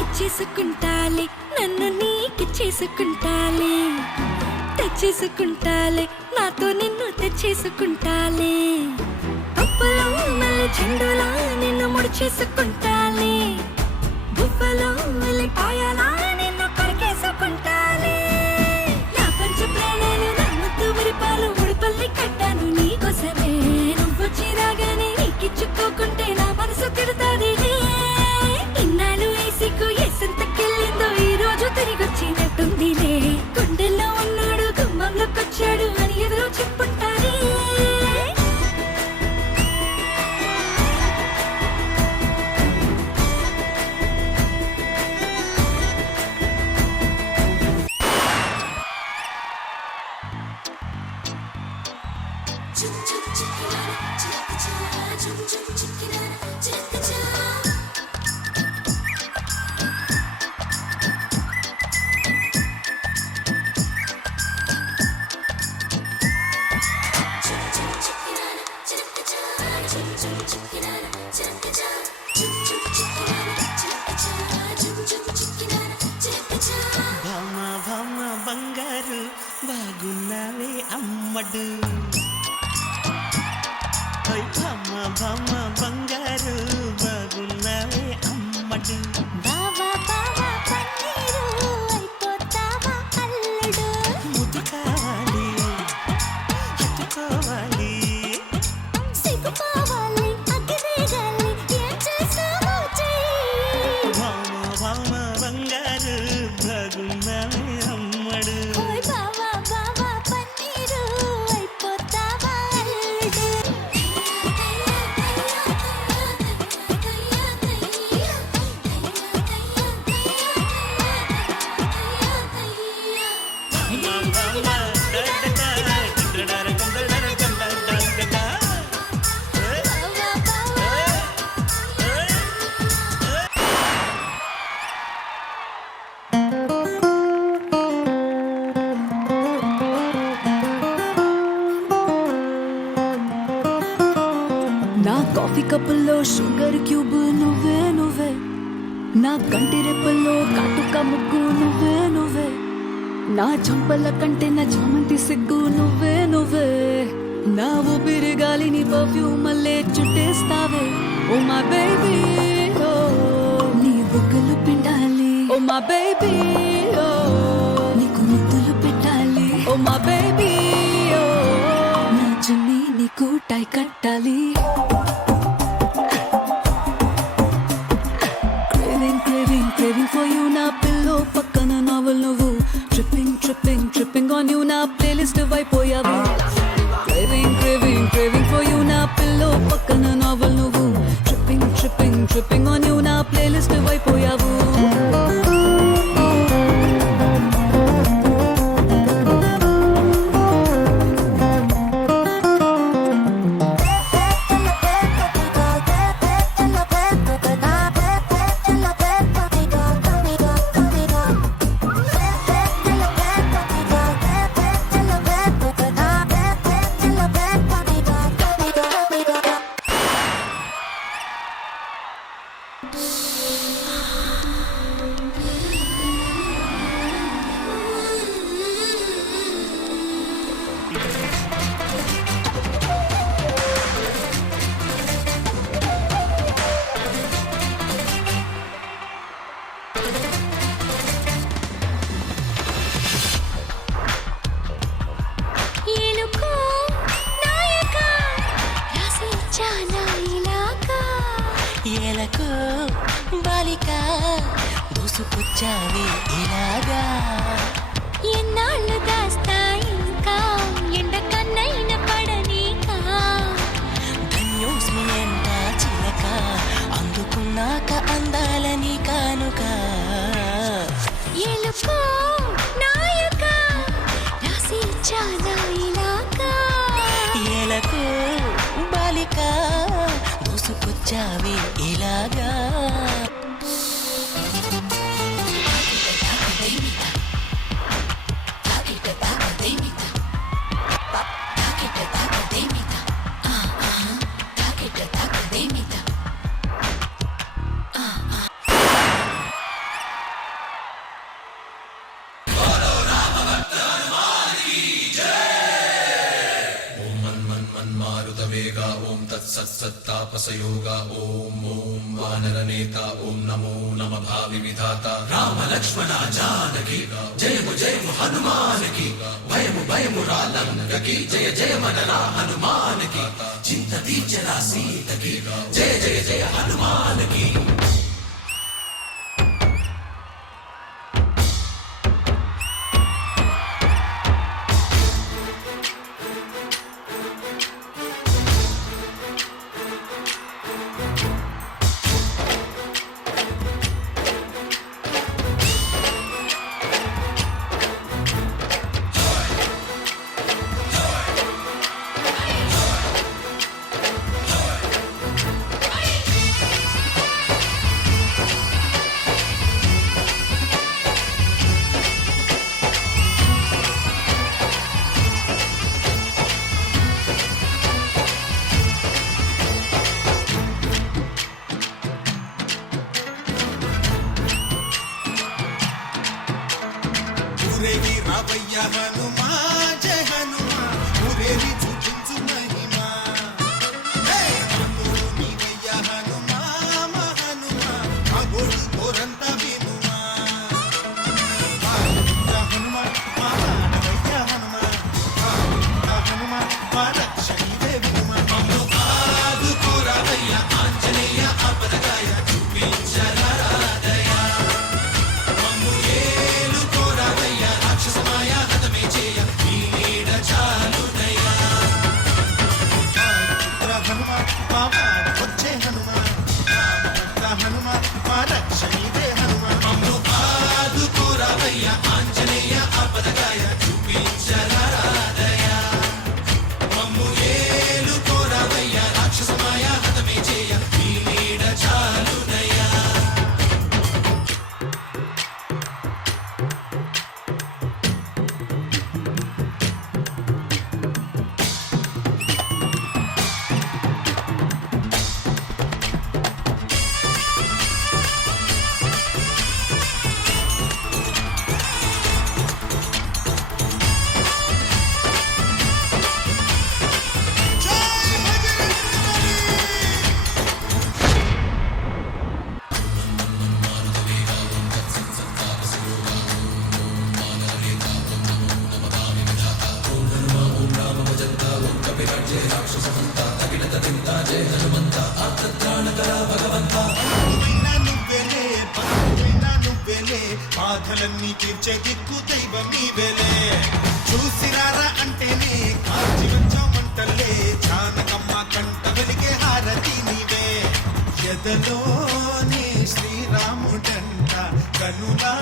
ఇచ్చేసుకుంటాలే నన్ను నీకిచ్చేసుకుంటాలే తెచ్చేసుకుంటాలే నాతో నిన్ను తెచ్చేసుకుంటాలే పప్పులో మళ్ళీ చెండులా నిన్ను ముడిచేసుకుంటాలే బువ్వలో మళ్ళీ పాయాలా నిన్ను కరికేసుకుంటాలే నా పంచ ప్రాణాలు నా ముద్దు మురిపాలు ముడిపల్లి కట్టాను నీకోసమే నువ్వు చిరాగానే నీకిచ్చుకోకుంటే నా మనసు తిడతాదిలే ఇన్నాళ్ళు వేసికు ఎసంతకెళ్ళిందో ఈ రోజు తిరిగొచ్చినట్టుందిలే గుండెల్లో ఉన్నాడు గుమ్మంలోకొచ్చాడు అని ఎదురు చెప్పుంటారే బంగారు బాగున్నావే అమ్మడు భామ బంగారు బాగున్నావే అమ్మడు బావా బావా పన్నీరు అయిపోతావా అల్లుడు ముద్దు కావాలి హత్తుకోవాలి సిగ్గుపోవాలి అగ్గిరేగాలి ఏం చేస్తావో చెయ్యి భామ బంగారు బాగున్నావే అమ్మడు ఓయ్ బావా బావా పన్నీరు అయిపోతావా అల్లుడు నా కాఫీ కప్పుల్లో షుగర్ క్యూబ్ నువ్వే నువ్వే నా కంటి రెప్పల్లో కాటుక ముగ్గు నువ్వే నువ్వే నా చంపల కంటే నా చామంతి సిగ్గు నువ్వే నువ్వే నా ఊపిరి గాలిని పర్ఫ్యూమ్ మల్లే చుట్టేస్తావే ఓ మా బేబీ ఓ నీ బుగ్గలు పిండాలి ఓ మా బేబీ ఓ నీకు ముద్దులు పెట్టాలి ఓ మా బేబీ ఓ నా చున్నీ నీకు టై కట్టాలి Craving for you na pillow pakkana novel nuvu tripping on you na playlist vaipoyavu craving for you na pillow pakkana novel nuvu tripping on you na playlist vaipoyavu ఏలకు బాలిక దూసుకొచ్చావి ఇలాగా ఎన్నాళ్ళు దాస్తా ఇంకా ఎండ కన్నైన పడనీకా ధన్యోస్మి ఎంట చిలక అందుకున్నాక అందాలని కానుక ఎలుకో నాయక రాసి చాలా ఇలాగా ఏలకు బాలిక దూసుకొచ్చావి ఇలాగా తాపసయోగ ఓం ఓం వానరనేత ఓం నమో నమ భావి విధాత రామ లక్ష్మణ జానకి జయము జయము హనుమానికి భయము భయము రాలంగకి జయ జయ మనరా హనుమానికి చింత తీర్చరా సీతకి జయ జయ జయ హనుమానికి ఊరేగి రావయ్య హనుమా జయ హనుమా ఊరేగి చూపించు మహిమా అందులో నీవయ్య హనుమా మా హనుమా మా గోడు కోరంతా వినుమా హనుమా మా మానవయ్య హనుమా హనుమా మా రక్షణిదే వినుమా ఆదుకోరావయ్య ఆంజనేయ ఆపదగాయ చూపించరా బాధలన్నీ తీర్చే దిక్కు దైవం నీవేలే చూసిరారా అంటేనే కాల్చి వచ్చామంటలే జానకమ్మ కంట వెలిగే హారతి నీవే ఎదలోనే శ్రీరాముడంట కనులా